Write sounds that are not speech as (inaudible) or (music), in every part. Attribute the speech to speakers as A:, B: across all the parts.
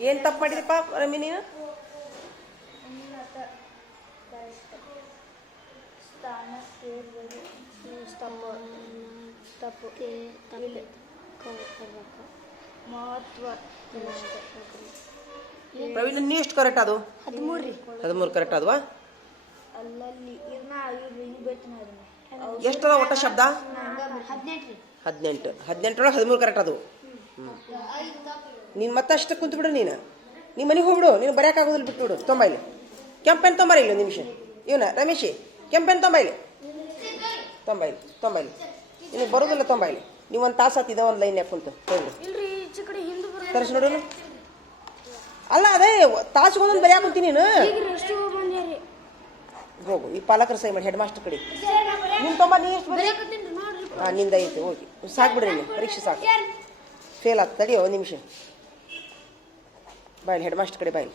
A: ಏನು ತಪ್ಪು ಮಾಡಿದಪ್ಪ ರಮಿ ನೀನು?
B: ತಪ್ಪು ಮಹತ್ವ
A: ಪ್ರವೀಣ್, ನೀ ಎಷ್ಟು ಕರೆಕ್ಟ್ ಅದು
B: ಹದಿಮೂರು ರೀ
A: ಹದಿಮೂರು ಕರೆಕ್ಟ್ ಅದವಾ
B: ಅಲ್ಲಲ್ಲಿ
A: ಎಷ್ಟದ ಒಟ್ಟ ಶಬ್ದ?
B: ಹದಿನೆಂಟು.
A: ಹದಿನೆಂಟರೊಳಗೆ ಹದಿಮೂರು ಕರೆಕ್ಟ್ ಅದು ನೀನು ಮತ್ತಷ್ಟು ಕುಂತು ಬಿಡು ನೀನು. ನೀನು ಮನೆಗೆ ಹೋಗ್ಬಿಡು ನೀನು ಬರೆಯೋಕ್ಕಾಗೋದಿಲ್ಲ ಬಿಟ್ಬಿಡು ಬಿಡು ತೊಂಬ ಇಲ್ಲಿ. ಕೆಂಪೆನ್ ತೊಂಬರ ಇಲ್ಲ ಒಂದು ನಿಮಿಷ. ಇವನ ರಮೇಶಿ ಕೆಂಪೆನ್ ತೊಂಬ ಇಲ್ಲಿ. ತೊಂಬ ಇಲ್ಲಿ ತೊಂಬ ಇಲ್ಲಿ. ನಿನಗೆ ಬರೋದಿಲ್ಲ ತೊಂಬ ಇಲ್ಲಿ. ನೀವು ಒಂದು ತಾಸು ಹತ್ತಿದ ಒಂದು ಲೈನ್ ಕುಂತು?
B: ಬರ
A: ತರಿಸಿ ನೋಡೋಣ ಅಲ್ಲ ಅದೇ ತಾಸು ಒಂದೊಂದು ಬರೆಯಾಕ ಕುಂತೀನಿ ನೀನು. ಹೋಗು ಈ ಪಾಲಕರ ಸೈ ಮಾಡಿ ಹೆಡ್ ಮಾಸ್ಟರ್ ಕಡೆ. ನಿಮ್ಮ ತೊಂಬ ನೀ ಎಷ್ಟು ಹಾಂ ನಿಂದ ಐತೆ ಹೋಗಿ. ಸಾಕು ಬಿಡ್ರಿ ನೀನು ಪರೀಕ್ಷೆ ಸಾಕು. ಫೇಲ್ ಆಗ್ತದೆ ಒಂದು ನಿಮಿಷ. ಬಾಯ್ಲಿ ಹೆಡ್ ಮಾಸ್ಟರ್ ಕಡೆ ಬಾಯ್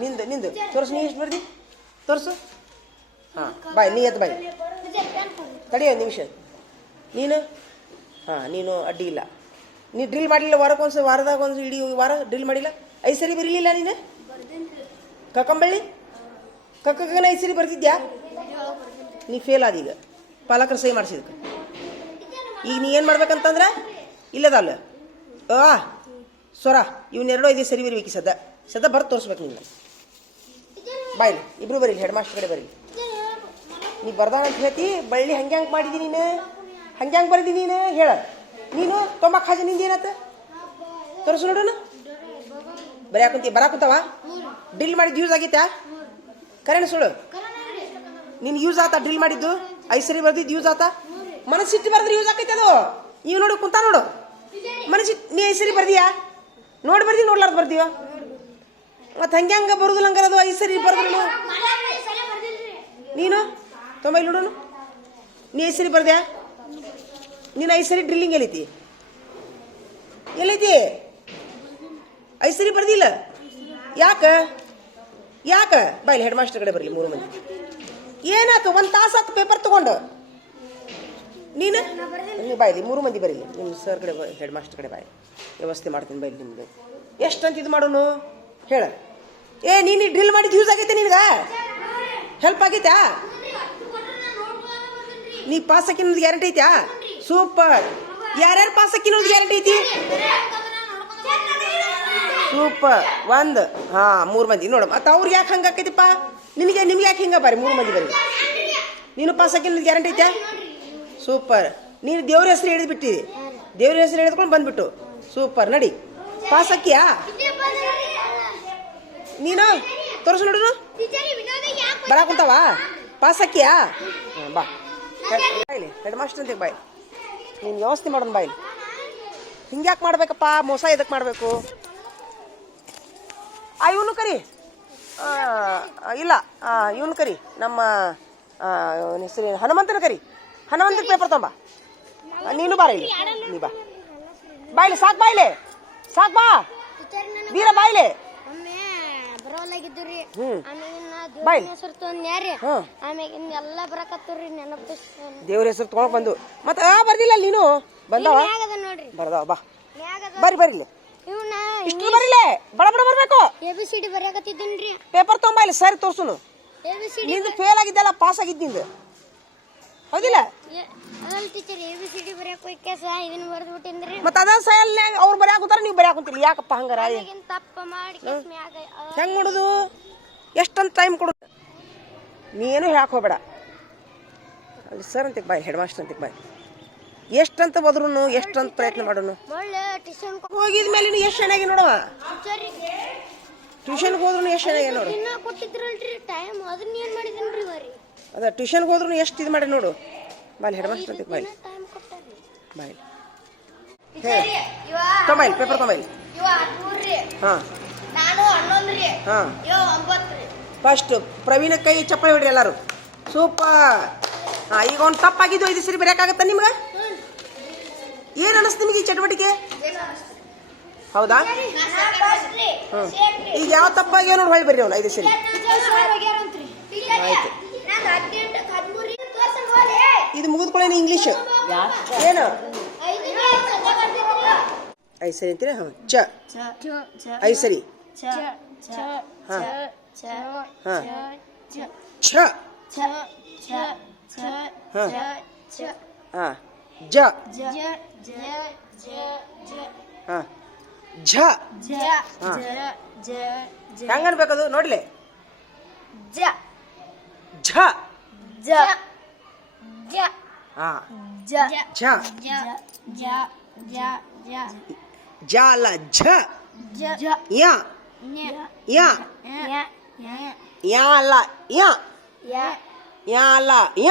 A: ನಿಂದು ನಿಂದು. ತೋರಿಸು, ನೀ ಎಷ್ಟು ಬರ್ದಿ? ತೋರಿಸು. ಹಾಂ, ಬಾಯ್, ನೀ ಎದ್ದು ಬಾಯ್. ತಡೆಯ ನಿಮಿಷ. ನೀನು? ಹಾಂ, ನೀನು ಅಡ್ಡಿ ಇಲ್ಲ. ನೀ ಡ್ರಿಲ್ ಮಾಡಲಿಲ್ಲ ವಾರಕ್ಕೆ ಒಂದು ವಾರದಾಗ ಒಂದು ಇಡೀ ವಾರ ಡ್ರಿಲ್ ಮಾಡಿಲ್ಲ? ಐದು ಸರಿ ಬರೀಲಿಲ್ಲ ನೀನು? ಕಕ್ಕಂಬಳ್ಳಿ? ಕಕ್ಕಗನ ಐದು ಸರಿ ಬರ್ತಿದ್ಯಾ ನೀ ಫೇಲ್ ಆದೀಗ ಪಾಲಕರು ಸಹಿ ಮಾಡಿಸಿದ್ಕ. ಈಗ ನೀ ಏನು ಮಾಡ್ಬೇಕಂತಂದ್ರೆ? ಇಲ್ಲದಲ್ಲ. ಆ ಸ್ವರ ಇವನ್ನೆರಡು ಇದೆ, ಸರಿ ಬರೀಬೇಕು ಸದಾ ಸದಾ ಸದ್ದ ತೋರಿಸ್ಬೇಕು ನಿನ್ನ ಬಾಯ್ಲಿ, ಇಬ್ರು ಬರೀಲಿ ಹೆಡ್ ಮಾಸ್ಟರ್ ಕಡೆ ಬರೀಲಿ. ನೀ ಬರ್ದಾನ ಅಂತ ಹೇಳ್ತಿ, ಬಳ್ಳಿ ಹಂಗೆ ಹಂಗೆ ಮಾಡಿದಿ ನೀನು? ಹಂಗೆ ಹಂಗೆ ಬರೆದಿ ನೀನು? ಹೇಳ. ನೀನು ತೊಂಬಕ್ಕೆ ಹಾಜಿ ನಿಂದ ಏನತ್ತ? ತೋರಿಸು ನೋಡೋಣ ಬರೆಯಾಕುಂತಿ ಬರಾಕುಂತವ ಡ್ರಿಲ್ ಮಾಡಿದ್ದು ಯೂಸ್ ಆಗೈತಾ? ಕರೆಣ ಸುಳು ನಿನ್ ಯೂಸ್ ಆತ, ಡ್ರಿಲ್ ಮಾಡಿದ್ದು? ಐದು ಸರಿ ಬರ್ದಿದ್ದು ಯೂಸ್ ಆತ? ಮನಸ್ಸಿಟ್ಟು ಬರೆದ್ರೆ ಯೂಸ್ ಆಗೈತೆ ಅದು. ಇವ್ ನೋಡು, ಕುಂತ ನೋಡು. ಮನಸ್ಸಿಟ್ಟು ನೀ ಐದು ಸರಿ ಬರ್ದಿಯಾ? ನೋಡಿ ಬರ್ತೀವಿ ನೋಡ್ಲಾರ್ದು ಬರ್ತೀವ ಮತ್ತೆ ಹಂಗೆ ಹಂಗೆ ಬರುದಿಲ್ಲ ಹಂಗಾರ ಅದು ಐದು ಸರಿ ಬರ್ದಿಲ್ಲ ನೀನು? ತೊಂಬ, ಇಲ್ಲಿ ನೋಡೋನು. ನೀ ಐದು ಸರಿ ಬರ್ದ್ಯಾ? ನೀನು ಐದು ಸರಿ ಡ್ರಿಲ್ಲಿಂಗ್ ಎಲ್ಲೈತಿ? ಎಲ್ಲೈತಿ? ಐದು ಸರಿ ಬರ್ದಿಲ್ಲ ಯಾಕ? ಯಾಕ? ಬಾಯ್ಲಿ ಹೆಡ್ ಮಾಸ್ಟರ್ ಕಡೆ ಬರಲಿ, ಮೂರು ಮಂದಿ. ಏನಾಯ್ತು ಒಂದು ತಾಸು ಆತು ಪೇಪರ್ ತಗೊಂಡು. ನೀನು? ನೀವು ಬಾಯಿಲಿ ಮೂರು ಮಂದಿ ಬರೀಲಿ ನಿಮ್ಮ ಸರ್ ಕಡೆ ಹೆಡ್ ಮಾಸ್ಟರ್ ಕಡೆ ಬಾಯಿ. ವ್ಯವಸ್ಥೆ ಮಾಡ್ತೀನಿ ಬೈಲಿ ನಿಮಗೆ ಎಷ್ಟು ಅಂತ ಇದು ಮಾಡೋನು? ಹೇಳ. ಏ ನೀನು ಡ್ರಿಲ್ ಮಾಡಿದ್ದು ಯೂಸ್ ಆಗೈತೆ ನಿನಗೆ? ಹೆಲ್ಪ್ ಆಗೈತಾ ನೀ ಪಾಸ್ ಹಾಕಿನೋದು ಗ್ಯಾರಂಟಿ ಐತ್ಯಾ? ಸೂಪರ್ ಯಾರ್ಯಾರು ಪಾಸ್ ಹಾಕಿನೋದು ಗ್ಯಾರಂಟಿ ಐತಿ? ಸೂಪರ್ ಒಂದು ಹಾ ಮೂರು ಮಂದಿ. ನೋಡು ಮತ್ತೆ ಅವ್ರಿಗೆ ಯಾಕೆ ಹಂಗೆ ಆಕೈತಿಪ್ಪ ನಿನಗೆ ನಿಮ್ಗೆ ಯಾಕೆ ಹಿಂಗೆ ಬಾರಿ? ಮೂರು ಮಂದಿ ಬರ್ರಿ ನೀನು ಪಾಸ್ ಹಾಕಿನ ಗ್ಯಾರಂಟಿ ಐತೆ ಸೂಪರ್. ನೀನು ದೇವ್ರ ಹೆಸರು ಹಿಡಿದು ಬಿಟ್ಟಿದಿ ದೇವ್ರ ಹೆಸರು ಹಿಡಿದ್ಕೊಂಡು ಬಂದ್ಬಿಟ್ಟು. ಸೂಪರ್. ನಡಿ. ಪಾಸ್ ಹಾಕಿಯಾ? ನೀನು? ತೋರಿಸು ನೋಡು ಬರಾಕುಂತಾವ ಪಾಸ್ ಹಾಕಿಯಾ? ಬಾ. ಬಾಯ್ಲಿ ಹೆಡ್ ಮಾಸ್ಟರ್ ಅಂತ ಬಾಯ್ ನೀನು ವ್ಯವಸ್ಥೆ ಮಾಡೋಣ ಬಾಯ್ಲಿ ಹಿಂಗ್ಯಾಕೆ ಮಾಡ್ಬೇಕಪ್ಪ? ಮೋಸ ಇದಕ್ಕೆ ಮಾಡಬೇಕು? ಆ, ಇವನು ಕರಿ. ಇಲ್ಲ. ಇವನು ಕರಿ. ನಮ್ಮ ಹೆಸರು ಹನುಮಂತನ ಕರಿ. ಹನುಮಂತನ ಪೇಪರ್ ತೊಂಬ ನೀನು ಬಾರ ಇಲ್ಲಿ. ನೀ ಬಾ. ಬಾಯ್ಲಿ ಸಾಕು ಬಾಯ್ಲೆ. ಸಾಕು ಬಾ. ವೀರ ಬಾಯ್ಲೆ.
B: ಆಮೇಲೆ. ಹೆಸರು ತೊಂದ್ಯಾರಿ ಎಲ್ಲ ನೆನಪು.
A: ದೇವ್ರ ಹೆಸರು ತಗೊಂಡ್ ಬಂದು. ಮತ್ತೆ ಆ ಬರ್ದಿಲ್ಲ ನೀನು? ಬಂದವ?
B: ನೋಡ್ರಿ.
A: ಬರ್ದವ ಬಾ. ಬರ್ರಿ
B: ಇವನ್ನ
A: ಇಷ್ಟು ಬರಿಲೆ ಬಡ ಬಡ ಬರ್ಬೇಕು.
B: A B C D
A: paper ತೊಂಬ ಇಲ್ಲಿ ಸರಿ ತೋರ್ಸುನು. ನಿಂದು ಫೇಲ್ ಆಗಿದ್ದಲ್ಲ ಪಾಸ್ ಆಗಿದ್ದಿಂದ ನಿಂದು. ಹೌದಿಲ್ಲ? ಮತ್ತೆ ಅದ ಸೈಲ್ ಅವ್ರು ಬರ್ಯಾಕುತ್ತಾರ ನೀವು ಬರೆಯಾಕುಂತಿಲ್ಲ ಯಾಕಪ್ಪ ಹಂಗಾರ? ಹೆಂಗ್ ಮಾಡೋದು? ಎಷ್ಟಂತ ಟೈಮ್ ಕೊಡು. ನೀನು ಹೇಳಕ್ ಹೋಗ್ಬೇಡ. ಅಲ್ಲಿ ಸರ್ ಅಂತಿಕ್ ಬಾಯ್ ಹೆಡ್ ಮಾಸ್ಟರ್ ಅಂತಿಕ್ ಬಾಯ್ ಎಷ್ಟಂತ ಬದ್ರು ಎಷ್ಟಂತ ಪ್ರಯತ್ನ ಮಾಡೋನು? ಹೋಗಿದ ಮೇಲೆ ನೀನು ಎಷ್ಟು ಚೆನ್ನಾಗಿ ನೋಡವ ಟ್ಯೂಷನ್ಗೆ ಹೋದ್ರು ಎಷ್ಟು ಚೆನ್ನಾಗಿ ನೋಡು? ಅದ ಟ್ಯೂಷನ್ಗೆ ಹೋದ್ರು ಎಷ್ಟು ಇದು ಮಾಡಿ ನೋಡು. ಬಾಯ್ ಹೆಡ್ ಮಾಸ್ಟರ್ ಬಾಯ್. ಬಾಯ್. ತೊಂಬೈಲ್ ಪೇಪರ್ ತೊಂಬೈಲ್ ಹಾಂ. ಹಾಂ. ಫಸ್ಟ್ ಪ್ರವೀಣ ಕೈ ಚಪ್ಪಲಿ ಹೊಡ್ರಿ ಎಲ್ಲರೂ. ಸೂಪರ್ ಹಾಂ ಈಗ ಒಂದು ತಪ್ಪಾಗಿದ್ದು ಐದು ಸರಿ ಬರೆಯೋಕ್ಕಾಗತ್ತಾ ನಿಮ್ಗೆ? ಏನು ಅನಿಸ್ತು ನಿಮಗೆ ಈ ಚಟುವಟಿಕೆ? ಹೌದಾ? ಹ್ಞೂ ಈಗ ಯಾವ ತಪ್ಪಾಗಿ ನೋಡಿ ಹೊಳಿ ಬರ್ರಿ ಅವ್ನು ಐದು ಸರಿ. ಆಯ್ತು. ಇದು ಮುಗಿದ್ಕೊಳ್ಳೇನು ಇಂಗ್ಲೀಷ್ ಏನು? ಐದು ಸರಿ ಅಂತೀರಾ? ಹಾಂ, ಚ. ಐದು ಸರಿ. ಛ ಹಾಂ. ಹಾಂ. ಜ. ಹಾಂ. ಝ. ಹೆಂಗೆ ಅನ್ಬೇಕದು ನೋಡ್ಲಿ. ಝ ಹಾಂ ಝ ಜ ಅಲ್ಲ ಝ ಯ ಯ ಯ ಅಲ್ಲ ಯ ಯ ಅಲ್ಲ ಯ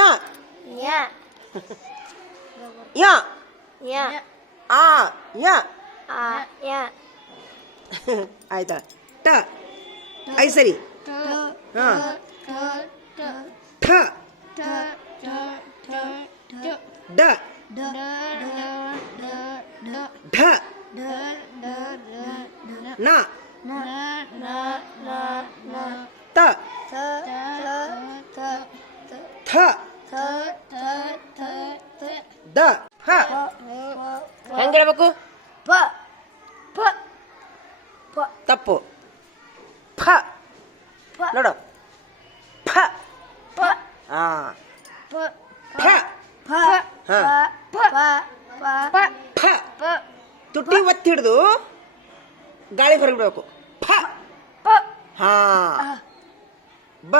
A: ಯ ಆ ಯ ಆಯ್ತಾ ಟ ಐ ಸರಿ ಹಾಂ ಠ ಡ ಢ ನ ತ ಥ ದ ಹ ಹೆಂಗೆ ಹೇಳ್ಬೇಕು ತಪ್ಪು ಫ ನೋಡು ಫ ಹಾ ಫ ಫ ತುಟಿ ಒತ್ತಿ ಹಿಡಿದು ಗಾಳಿ ಹೊರಗೆ ಬಿಡಬೇಕು ಫ ಹಾ ಬ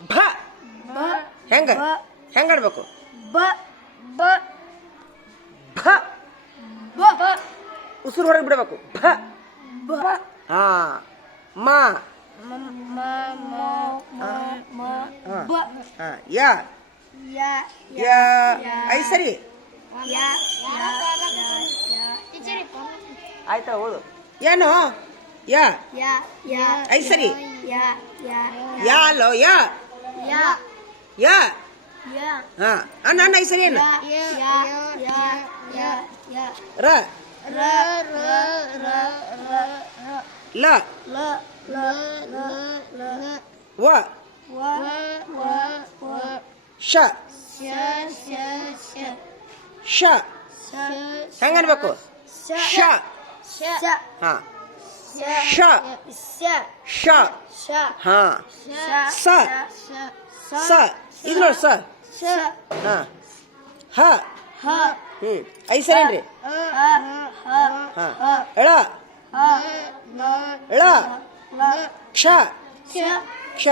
A: ಭ ಹೆಂಗ ಹೆಂಗ ಆಡ್ಬೇಕು ಭ ಉಸಿರು ಹೊರಗೆ ಬಿಡಬೇಕು ಭ ಹಾ ಮ ಹಾ ಯ ಯ ಐ ಸರಿ ಆಯ್ತಾ ಓದು ಏನು ಯ ಐ ಸರಿ ಯಾ ಅಲ್ಲೋ ಯ ಯ ಹಾ ನನ್ನ ಐ ಸರಿ ಏನು ರ ಲ. ವ. ಶ. ಶ ಹೆಂಗ ಅನ್ಬೇಕು? ಶ. ಹಾ. ಶ. ಶ. ಹಾ. ಸ. ಸ. ಇದು ನೋಡಿ ಸ ಹಾ. ಹ. ಹ್ಮ್. ಐ ಸರಿ ಏನ್ರಿ? ಹಾ. ಎಳ ಎಳ ಕ್ಷ ಕ್ಷ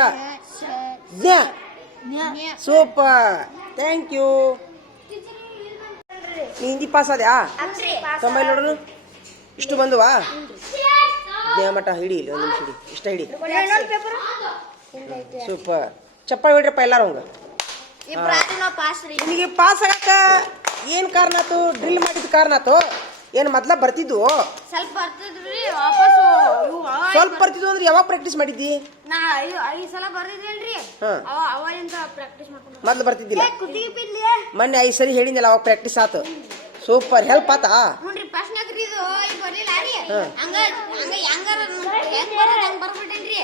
A: ಜ್ಞ. ಸೂಪರ್ ಥ್ಯಾಂಕ್ ಯು ನೀ ಹಿಂದಿ ಪಾಸ್ ಆದ್ಯಾ ತೊಂಬೈ ನೋಡೋಣ ಇಷ್ಟು ಬಂದುವಾ? ಮಠ ಹಿಡಿ ಇಲ್ಲಿ ಒಂದು ನಿಮಿಷ ಹಿಡಿ. ಇಷ್ಟ ಹಿಡಿ. ಸೂಪರ್ ಚಪ್ಪಾಳಿ ಬಿಡ್ರಪ್ಪ ಎಲ್ಲಾರು ಹಂಗ ನಿಮಗೆ ಪಾಸ್ ಆಗಕ್ಕ ಏನು ಕಾರಣ ಆತು? ಡ್ರಿಲ್ ಮಾಡಿದ ಕಾರಣ ಆತು? ಏನು ಮೊದ್ಲ ಬರ್ತಿದ್ವು
B: ಸ್ವಲ್ಪ ಬರ್ತಿದ್ರಿ ವಾಪಸ್
A: ಸ್ವಲ್ಪ ಬರ್ತಿದ್ವು ಅಂದ್ರೆ ಯಾವಾಗ ಪ್ರಾಕ್ಟೀಸ್ ಮಾಡಿದ್ದಿ
B: ನಾ ಐದು ಐದು ಸಲ ಬರ್ದಿದ್ರಲ್ರಿ
A: ಹಾ
B: ಅವ ಅವರಿಂದ ಪ್ರಾಕ್ಟೀಸ್ ಮಾಡ್ಕೊಂಡು
A: ಮೊದ್ಲು ಬರ್ತಿದ್ದಿಲ್ಲ
B: ಕುತ್ತಿಗೆ
A: ಮೊನ್ನೆ ಐದು ಸರಿ ಹೇಳಿದ್ನಲ್ಲ ಅವಾಗ ಪ್ರಾಕ್ಟೀಸ್ ಆತು ಸೂಪರ್ ಹೆಲ್ಪ್ ಆತಾ
B: ನೋಡ್ರಿ ಪ್ರಶ್ನೆಕ್ರಿ ಇದು ಈಗ ಬರ್ಲಿಲ್ಲ ರೀ
A: ಹಾ.
B: ಹಂಗ ಹಂಗ ಹೆಂಗಾರ ಹೆಂಗ್ ಬರೋದ್ ಹಂಗ್ ಬರ್ಬಿಟ್ಟೇನ್ರಿ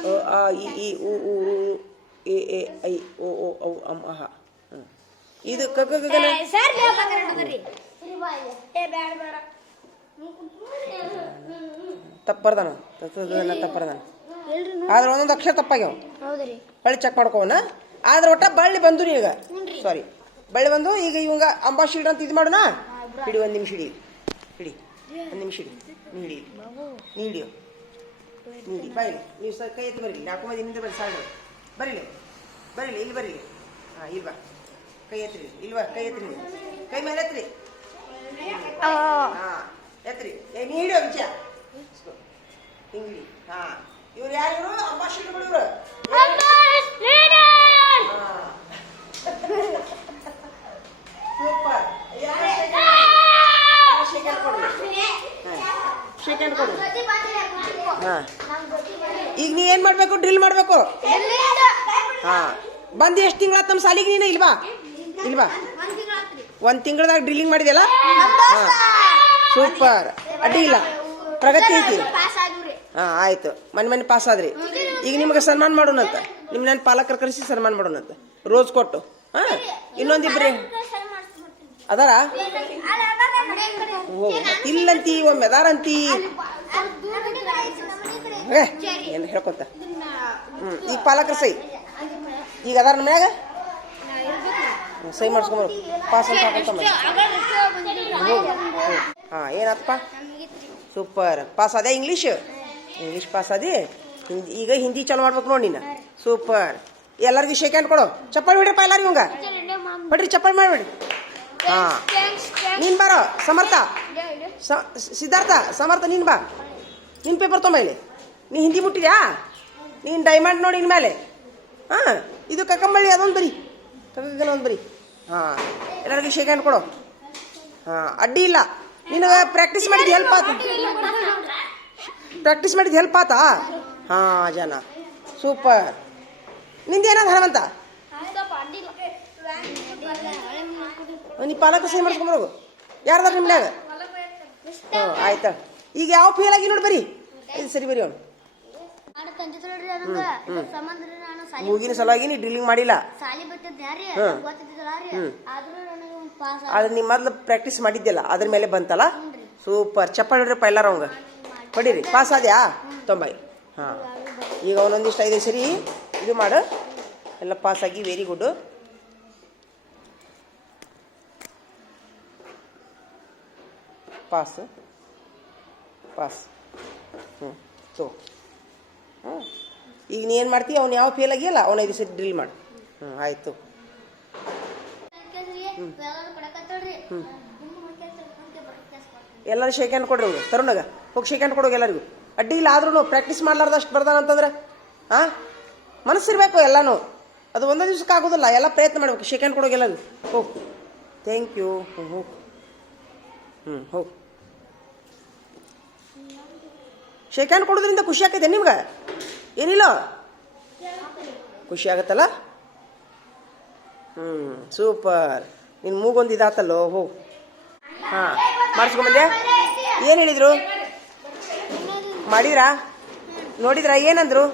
A: ಅ, ಆ, ಇ, ಈ ಉ, ಉ, ಊ, ಎ ಎ ಐ ಓ ಓ ಔ ಅಂ ಅಹ ಹ್ಮ್. ಇದು ಕ ಕ ನ.
B: ಸರ್
A: ತಪ್ಪ್ ಬರ್ದಾನ ಆದ್ರೆ ಒಂದೊಂದು ಅಕ್ಷರ ತಪ್ಪಾಗ್ಯಾವ. ಬಳ್ಳಿ ಚೆಕ್ ಮಾಡ್ಕೋವನ? ಆದ್ರೆ ಒಟ್ಟ ಬಳ್ಳಿ ಬಂದು ಈಗ. ಸಾರಿ ಬಳ್ಳಿ ಬಂದು ಈಗ ಇವಂಗ ಶೀಲ್ಡ್ ಅಂತ ಇದು ಮಾಡೋಣ? ಹಿಡಿ ಒಂದು ನಿಮಿಷ ಹಿಡಿ. ಹಿಡಿ. ಒಂದು ನಿಮಿಷ ಹಿಡಿ. ನೀಡಿ ನೀಡಿ ನೀಡಿ ಬಾಯಿಲಿ ನೀವು ಸರ್ ಕೈ ಎತ್ತಿ ಬರಲಿ. ನಾಲ್ಕು ಮಂದಿ ಹಿಂದೆ ಬರ್ರಿ ಸಾಕು ಬರೀಲಿ. ಬರೀಲಿ. ಇಲ್ಲಿ ಬರೀಲಿ. ಹಾಂ ಇಲ್ವಾ ಕೈ ಎತ್ತಿರಿ ಇಲ್ವಾ ಕೈ ಎತ್ತಿರಿ ಕೈ ಮೇಲೆ ಎತ್ತಿರಿ ಹಾಂ ಎತ್ತಿರಿ ಏ ನೀ ಹಿಡಿಯೋ ವಿಷಯ ಹಿಡಿ ಹಾಂ ಇವ್ರು ಯಾರು ಇವರು? ಅಂಬಾಸಿಡರ್ಗಳು ಸೂಪರ್ ಹಾಂ ಈಗ ನೀ ಏನು ಮಾಡಬೇಕು? ಡ್ರಿಲ್ ಮಾಡಬೇಕು? ಹಾ ಬಂದು ಎಷ್ಟು ತಿಂಗಳ ತಮ್ಮ ಸಾಲಿಗೆ ನೀನು ಇಲ್ವಾ? ಇಲ್ವಾ? ಒಂದು ತಿಂಗಳದಾಗ ಡ್ರಿಲ್ಲಿಂಗ್ ಮಾಡಿದೆಯಲ್ಲ? ಹಾಂ. ಸೂಪರ್ ಅಡ್ಡಿ ಇಲ್ಲ. ಪ್ರಗತಿ ಐತಿ. ಹಾಂ ಆಯ್ತು. ಮನೆ ಮನೆ ಪಾಸ್ ಆದ್ರಿ. ಈಗ ನಿಮ್ಗೆ ಸನ್ಮಾನ ಮಾಡೋಣಂತ. ನಿಮ್ಮ ನನ್ನ ಪಾಲಕರ ಕರೆಸಿ ಸನ್ಮಾನ ಮಾಡೋಣಂತ. ರೋಸ್ ಕೊಟ್ಟು. ಹಾ. ಇನ್ನೊಂದಿಬ್ರಿ. ಅದಾರ? ಓ ಇಲ್ಲಂತಿ ಒಮ್ಮೆ ಅದಾರಂತಿ. ಏನ್ ಏನು ಹೇಳ್ಕೊತ? ಹ್ಞೂ ಈಗ ಪಾಲಕರ ಸೈ. ಈಗ ಅದಾರ ಮನ್ಯಾಗ? ಹ್ಮ್, ಸೈ ಮಾಡಿಸ್ಕೊಂಬರು ಪಾಸ್ ಅಂತ ಹಾಕೊಂತಮ್ಮ ಹಾಂ ಏನಪ್ಪ ಸೂಪರ್. ಪಾಸ್ ಅದೇ ಇಂಗ್ಲೀಷ್ ಇಂಗ್ಲೀಷ್ ಪಾಸ್ ಅದೇ ಹಿಂದಿ ಈಗ ಹಿಂದಿ ಚಾಲು ಮಾಡ್ಬೇಕು ನೋಡಿ ನೀನು. ಸೂಪರ್. ಎಲ್ಲರಿಗೂ ಶೇಕ್ ಹ್ಯಾಂಡ್ ಕೊಡು. ಚಪ್ಪಾಳಿ ಬಿಡ್ರಿಪ್ಪ ಎಲ್ಲರಿಗೂ ಹಂಗ ಬಿಡ್ರಿ ಚಪ್ಪಾಳಿ ಮಾಡಿಬಿಡಿ ಹಾಂ. ನೀನು ಬಾರೋ ಸಮರ್ಥ. ಸಿದ್ಧಾರ್ಥ ಸಮರ್ಥ ನೀನು ಬಾ. ನಿನ್ನ ಪೇಪರ್ ತೊಂಬ ಇಲ್ಲಿ. ನೀ ಹಿಂದಿ ಮುಟ್ಟಿದ್ಯಾ? ನೀನು ಡೈಮಂಡ್ ನೋಡಿ ಇನ್ಮೇಲೆ. ಹಾಂ ಇದು ಕಕ್ಕಂಬಳ್ಳಿ ಅದೊಂದು ಬರಿ. ಕಕ್ಕನ ಒಂದು ಬರಿ. ಹಾಂ ಎಲ್ಲರಿಗೂ ಶೇಕ್ ಹ್ಯಾಂಡ್ ಕೊಡು. ಹಾಂ ಅಡ್ಡಿ ಇಲ್ಲ. ನಿನಗೆ ಪ್ರಾಕ್ಟೀಸ್ ಮಾಡಿದ್ದು ಹೆಲ್ಪ್ ಆತ. ಪ್ರಾಕ್ಟೀಸ್ ಮಾಡಿದ್ದು ಹೆಲ್ಪ್ ಆತಾ? ಹಾಂ ಜನ. ಸೂಪರ್ ನಿಂದೇನದ ಹನುಮಂತ? ನೀ ಪಾಲಕ ಸಹಿ ಮಾಡ್ಕೊಂಬರೋಗು ಯಾರ್ದಾರ ನಿಮ್ನ್ಯಾಗ ಹ್ಞೂ ಆಯ್ತಾ. ಈಗ ಯಾವ ಫೇಲ್ ಆಗಿ ನೋಡಿ ಬರೀ. ಇದು ಸರಿ ಬರೀ ಅವ್ನು.
B: ಹ್ಞೂ
A: ಮೂಗಿನ ಸಲುವಾಗಿ ನೀ ಡ್ರಿಲ್ಲಿಂಗ್ ಮಾಡಿಲ್ಲ.
B: ಸಾಲಿ ಬತ್ತಿದ್ದೆ ರೀ.
A: ಹ್ಮ್.
B: ಗೊತ್ತಿದ್ದಿಲ್ಲ ಆದ್ರೂ ನನಗೆ ಒಂದು ಪಾಸ್
A: ನಿಮ್ಮ ಮೊದ್ಲು ಪ್ರಾಕ್ಟೀಸ್ ಮಾಡಿದ್ದೆಲ್ಲ ಅದ್ರ ಮೇಲೆ ಬಂತಲ್ಲ? ಸೂಪರ್ ಚಪ್ಪಾಳೆ ಹೊಡ್ರಪ್ಪ ಪೈಲಾರ ಅವಂಗ. ಹೊಡೀರಿ. ಪಾಸ್ ಆದ್ಯಾ? ತೊಂಬೈ. ಹಾಂ. ಈಗ ಅವನೊಂದಿಷ್ಟು ಐದು ಸರಿ ಇದು ಮಾಡು. ಎಲ್ಲ ಪಾಸ್ ಆಗಿ ವೆರಿ ಗುಡ್ ಪಾಸ್ ಪಾಸ್ ಹ್ಞೂ ಸೊ ಹ್ಞೂ ಈಗ ನೀ ಏನು ಮಾಡ್ತೀಯ ಅವ್ನು ಯಾವ ಫೇಲ್ ಆಗಿಯಲ್ಲ ಅವನ ಐದು ಸರಿ ಡ್ರಿಲ್ ಮಾಡು. ಹ್ಞೂ ಆಯಿತು. ಎಲ್ಲರೂ ಶೇಕ್ ಹ್ಯಾಂಡ್ ಕೊಡ್ರಿ ಅವ್ರು ತರುಣಗ ಹೋಗಿ. ಶೇಕ್ ಹ್ಯಾಂಡ್ ಕೊಡೋಗಿ ಎಲ್ಲರಿಗೂ. ಅಡ್ಡಿ ಇಲ್ಲ ಆದ್ರೂ ಪ್ರಾಕ್ಟೀಸ್ ಮಾಡ್ಲಾರ್ದಷ್ಟು ಬರ್ದಾನಂತಂದ್ರೆ ಬರ್ದಾನ ಅಂತಂದ್ರೆ? ಹಾಂ ಮನಸ್ಸಿರ್ಬೇಕು ಎಲ್ಲನೂ. ಅದು ಒಂದೇ ದಿವ್ಸಕ್ಕೆ ಆಗೋದಿಲ್ಲ. ಎಲ್ಲ ಪ್ರಯತ್ನ ಮಾಡ್ಬೇಕು. ಶೇಕ್ ಹ್ಯಾಂಡ್ ಕೊಡೋಗಿ ಎಲ್ಲರಿಗೂ. ಹೋಗ್. ಥ್ಯಾಂಕ್ ಯು ಹ್ಞೂ ಹೋಗು. ಹ್ಞೂ ಹೋ ಶೇಕ್ ಹ್ಯಾಂಡ್ ಕೊಡೋದ್ರಿಂದ ಖುಷಿ ಆಕೈತೆ ನಿಮ್ಗೆ? ಏನಿಲ್ಲ? ಖುಷಿ ಆಗತ್ತಲ್ಲ? ಹ್ಞೂ ಸೂಪರ್. ನಿನ್ ಮೂಗೊಂದು ಇದಾತಲ್ಲೋ, ಹೋ. ಹಾಂ ಮಾಡಿಸ್ಕೊಂಬಂದೆ ಏನು ಹೇಳಿದರು? ಮಾಡಿದ್ರಾ? ನೋಡಿದ್ರಾ? ಏನಂದ್ರು?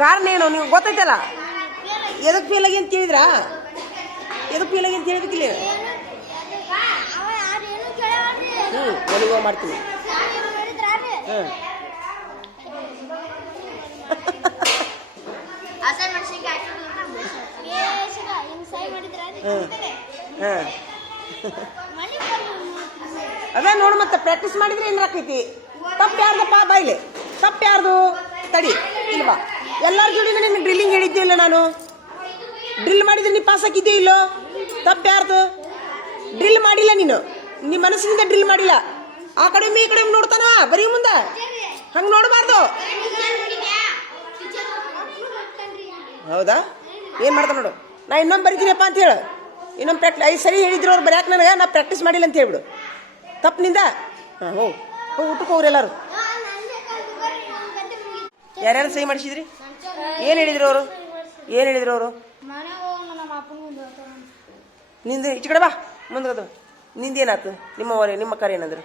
A: ಕಾರಣ ಏನು? ನೀವು ಗೊತ್ತೈತಲ್ಲ? ಎದಕ್ಕೆ ಫೇಲ್ ಆಗಿ ಅಂತ ಹೇಳಿದ್ರಾ ಎದಕ್ಕೆ ಫೇಲ್ ಅಂತ ಹೇಳಿದಕ್ಕಿಲ್ಲ ಹ್ಞೂ ಒಲಿಗೋ ಮಾಡ್ತೀನಿ. ಹ್ಞೂ ಅದೇ ನೋಡು ಮತ್ತೆ ಪ್ರಾಕ್ಟೀಸ್ ಮಾಡಿದ್ರೆ ಏನು ಆಕೈತಿ? ತಪ್ಪು ಯಾರ್ದಪ್ಪ? ಬಾಯ್ಲೆ. ತಪ್ಪು ಯಾರ್ದು? ತಡಿ ಇಲ್ವಾ ಎಲ್ಲರ ಜೋಡಿ ನಿಮ್ಗೆ ಡ್ರಿಲ್ಲಿಂಗ್ ಹೇಳಿದ್ದಿಲ್ಲ ನಾನು? ಡ್ರಿಲ್ ಮಾಡಿದ್ರೆ ನೀ ಪಾಸ್ ಹಾಕಿದ್ದೆ ಇಲ್ಲೋ? ತಪ್ಪು ಯಾರ್ದು ಡ್ರಿಲ್ ಮಾಡಿಲ್ಲ ನೀನು. ನಿಮ್ಮ ಮನಸ್ಸಿನಿಂದ ಡ್ರಿಲ್ ಮಾಡಿಲ್ಲ. ಆ ಕಡೆ ಈ ಕಡೆ ನೋಡ್ತಾನ? ಬರೀ ಮುಂದೆ. ಹಂಗೆ ನೋಡಬಾರ್ದು. ಹೌದಾ? ಏನು ಮಾಡ್ತಾನೆ ನೋಡು. ನಾ ಇನ್ನೊಂದು ಬರಿತೀನಪ್ಪ ಅಂತ ಹೇಳು. ಇನ್ನೊಂದು ಪ್ರಾಕ್ಟಿ ಐದು ಸರಿ ಹೇಳಿದ್ರು ಅವ್ರು ಬರ್ಯಾಕೆ ನನಗೆ, ನಾ ಪ್ರಾಕ್ಟೀಸ್ ಮಾಡಿಲ್ಲ ಅಂತ ಹೇಳ್ಬಿಡು. ತಪ್ಪಿನಿಂದ? ಹಾಂ ಹೋ ಊಟಕ್ಕೆ ಹೋಗ್ರಿ ಎಲ್ಲರೂ. ಯಾರ್ಯಾರು ಸಹಿ ಮಾಡಿಸಿದ್ರಿ? ಏನು ಹೇಳಿದ್ರು ಅವರು? ಏನು ಹೇಳಿದ್ರು ಅವರು? ನಿಂದು, ಈಚೆ ಕಡೆ ಬಾ. ಮುಂದೆ ಅದು ನಿಂದೇನಾತು ನಿಮ್ಮ ಅವರೇ ನಿಮ್ಮ ಕರೆ ಏನಂದ್ರು?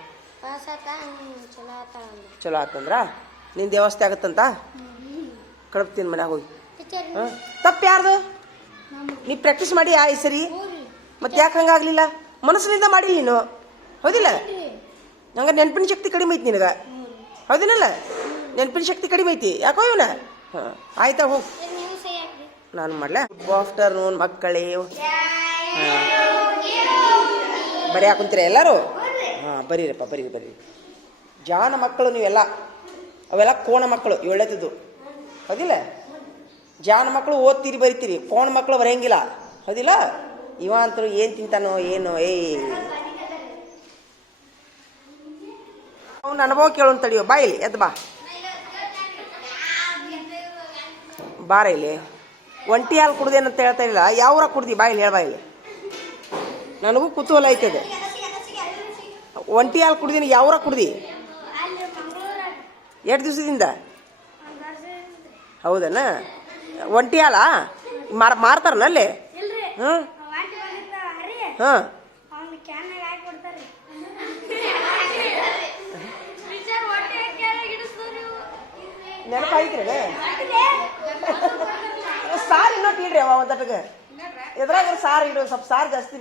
B: ಚಲೋ ಆತ
A: ಚಲೋ ಆತಂದ್ರ? ನಿಂದು ವ್ಯವಸ್ಥೆ ಆಗತ್ತಂತ? ಕಳಪ್ತೀನಿ ತಿನ್ ಮನ್ಯಾಗ ಹೋಗಿ. ಹಾಂ? ತಪ್ಪು ಯಾರ್ದು? ನೀ ಪ್ರಾಕ್ಟೀಸ್ ಮಾಡಿ ಆಯ್ ಸರಿ? ಮತ್ತೆ ಯಾಕೆ ಹಂಗಾಗ್ಲಿಲ್ಲ? ಮನಸ್ಸಿನಿಂದ ಮಾಡಿಲ್ಲ ನೀನು. ಹೌದಿಲ್ಲ? ನಂಗೆ ನೆನಪಿನ ಶಕ್ತಿ ಕಡಿಮೆ ಐತಿ ನಿನಗೆ. ಹೌದಿನಲ್ಲ? ನೆನಪಿನ ಶಕ್ತಿ ಕಡಿಮೆ ಐತಿ. ಯಾಕೋ ಇವನ? ಹಾಂ, ಆಯ್ತಾ ಹೋಗಿ. ನಾನು ಮಾಡ್ಲಾ? ಗುಡ್ ಆಫ್ಟರ್ನೂನ್ ಮಕ್ಕಳೇ. ಹಾಂ. ಬರೀ ಹಾಕುಂತೀರ ಎಲ್ಲರೂ? ಹಾಂ ಬರೀರಪ್ಪ ಬರೀರಿ ಬರೀರಿ. ಜಾನ ಮಕ್ಕಳು ನೀವೆಲ್ಲ ಅವೆಲ್ಲ ಕೋಣ ಮಕ್ಕಳು ಏಳತ್ತಿದ್ದು ಹೌದಿಲ್ಲ? ಜಾನ ಮಕ್ಕಳು ಓದ್ತೀರಿ ಬರಿತೀರಿ. ಕೋಣ ಮಕ್ಕಳು ಬರೆಯಂಗಿಲ್ಲ. ಹೌದಿಲ್ಲ? ಇವ ಅಂತರು ಏನು ತಿಂತಾನೋ ಏನು ಏಯ್. ಅವ್ನ ಅನುಭವ ಕೇಳೋಣ ತಡಿಯೋ ಬಾ ಇಲ್ಲಿ ಎದ್ದು ಬಾ. ಬಾರ ಇಲ್ಲಿ. ಒಂಟಿ ಹಾಲು ಕುಡ್ದೇನಂತ ಹೇಳ್ತಾ ಇಲ್ಲ ಯಾವ ಊರಾಗ ಕುಡ್ದಿ ಬಾ ಇಲ್ಲಿ ಹೇಳ ಬಾ ಇಲ್ಲಿ. ನನಗೂ ಕುತೂಹಲ ಐತದೆ ಒಂಟಿ ಹಾಲು ಕುಡ್ದೀನಿ ಯಾವ್ರ ಕುಡ್ದಿ? ಎರಡು ದಿವಸದಿಂದ? ಹೌದನಾ? ಒಂಟಿ ಹಾಲ? ಮಾರ್ ಮಾರ್ತಾರನ ಅಲ್ಲಿ? ಹಾಂ ಹಾಂ ಸಾರು ಇನ್ನೊಟ್ಟು ಇಡ್ರಿ ಅವ ಒಂದಟ್ಟಗೆ ಎದ್ರಾಗ ಸಾರು ಇಡು, ಸ್ವಲ್ಪ ಸಾರು ಜಾಸ್ತಿ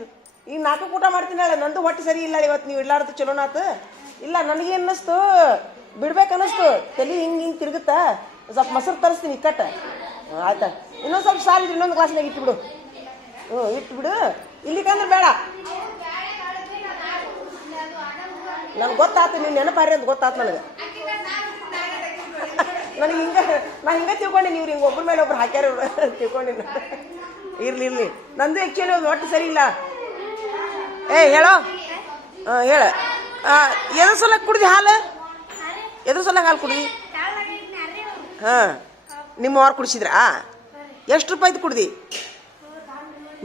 A: ಈಗ ನಾಲ್ಕು ಊಟ ಮಾಡ್ತೀನಿ ಹೇಳ. ನಂದು ಹೊಟ್ಟೆ ಸರಿ ಇಲ್ಲ ಇವತ್ತು ನೀವು ಇಡ್ಲಾರ್ದು ಚಲೋನಾತ ಇಲ್ಲ, ನನಗೆ ಅನ್ನಿಸ್ತು. ಬಿಡ್ಬೇಕು ಅನ್ನಿಸ್ತು. ತಲೆ ಹಿಂಗೆ ಹಿಂಗೆ ತಿರುಗುತ್ತಾ? ಸ್ವಲ್ಪ ಮೊಸರು ತರಿಸ್ತೀನಿ ಇಕ್ಕಟ್ಟ. ಆಯ್ತ? ಇನ್ನೊಂದು ಸ್ವಲ್ಪ ಸಾಲ ಇನ್ನೊಂದು ಗ್ಲಾಸ್ನಾಗ ಇಟ್ಬಿಡು. ಹ್ಞೂ ಇಟ್ಬಿಡು. ಇಲ್ಲಿಕಂದ್ರೆ ಬೇಡ. ನನಗೆ ಗೊತ್ತಾತು, ನೀನು ನೆನಪಾರಿ ಅಂತ ಗೊತ್ತಾತು ನನಗೆ. ನನಗೆ ಹಿಂಗ, ನಾನು ಹಿಂಗ ತಿಳ್ಕೊಂಡೆ ನೀವು ಹಿಂಗೆ ಒಬ್ಬರ ಮೇಲೆ ಒಬ್ರು ಹಾಕ್ಯಾರ ಇವ್ರು. ತಿಳ್ಕೊಂಡಿ ಇರ್ಲಿ ಇರ್ಲಿ. ನಂದು ಆ್ಯಕ್ಚುಲಿ ಒಟ್ಟು ಸರಿ ಇಲ್ಲ. ಏ ಹೇಳೋ? ಹಾಂ, ಹೇಳ. ಎದ್ರ ಸಲ ಕುಡ್ದಿ ಹಾಲು? ಎದ್ರ ಸಲ ಹಾಲು ಕುಡ್ದಿ? ಹಾಂ. ನಿಮ್ಮ ಅವ್ರು ಕುಡಿಸಿದ್ರಾ? ಎಷ್ಟು ರೂಪಾಯ್ದು ಕುಡ್ದಿ?